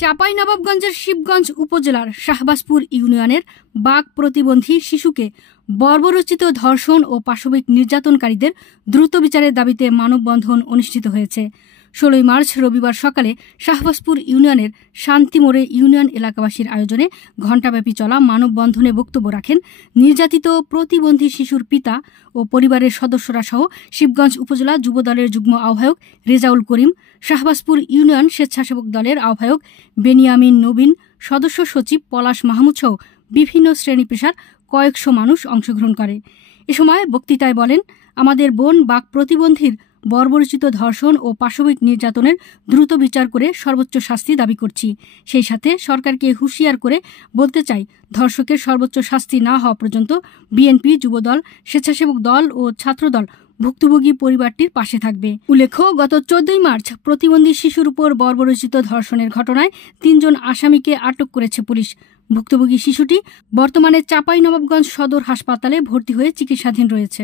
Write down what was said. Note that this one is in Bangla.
চাঁপাইনবাবগঞ্জের শিবগঞ্জ উপজেলার শাহবাজপুর ইউনিয়নের বাঘ প্রতিবন্ধী শিশুকে বর্বরোচিত ধর্ষণ ও পাশবিক নির্যাতনকারীদের দ্রুত বিচারের দাবিতে মানববন্ধন অনুষ্ঠিত হয়েছে। ১৬ মার্চ রবিবার সকালে শাহবাজপুর ইউনিয়নের শান্তিমোড়ে ইউনিয়ন এলাকাবাসীর আয়োজনে ঘণ্টাব্যাপী চলা মানববন্ধনে বক্তব্য রাখেন নির্যাতিত প্রতিবন্ধী শিশুর পিতা ও পরিবারের সদস্যরা সহ শিবগঞ্জ উপজেলা যুবদলের যুগ্ম আহ্বায়ক রেজাউল করিম, শাহবাজপুর ইউনিয়ন স্বেচ্ছাসেবক দলের আহ্বায়ক বেনিয়ামিন নবীন, সদস্য সচিব পলাশ মাহমুদ সহ বিভিন্ন শ্রেণী পেশার কয়েকশো মানুষ অংশগ্রহণ করে। এ সময় বক্তৃতায় বলেন, আমাদের বোন বাঘ প্রতিবন্ধীর বর্বরোচিত ধর্ষণ ও পাশবিক নির্যাতনের দ্রুত বিচার করে সর্বোচ্চ শাস্তি দাবি করছি। সেই সাথে সরকারকে হুঁশিয়ার করে বলতে চাই, ধর্ষকের সর্বোচ্চ শাস্তি না হওয়া পর্যন্ত বিএনপি, যুবদল, স্বেচ্ছাসেবক দল ও ছাত্রদল ভুক্তভোগী পরিবারটির পাশে থাকবে। উল্লেখ্য, গত ১৪ মার্চ প্রতিবন্ধী শিশুর উপর বর্বরোচিত ধর্ষণের ঘটনায় ৩ জন আসামিকে আটক করেছে পুলিশ। ভুক্তভোগী শিশুটি বর্তমানে চাঁপাইনবাবগঞ্জ সদর হাসপাতালে ভর্তি হয়ে চিকিৎসাধীন রয়েছে।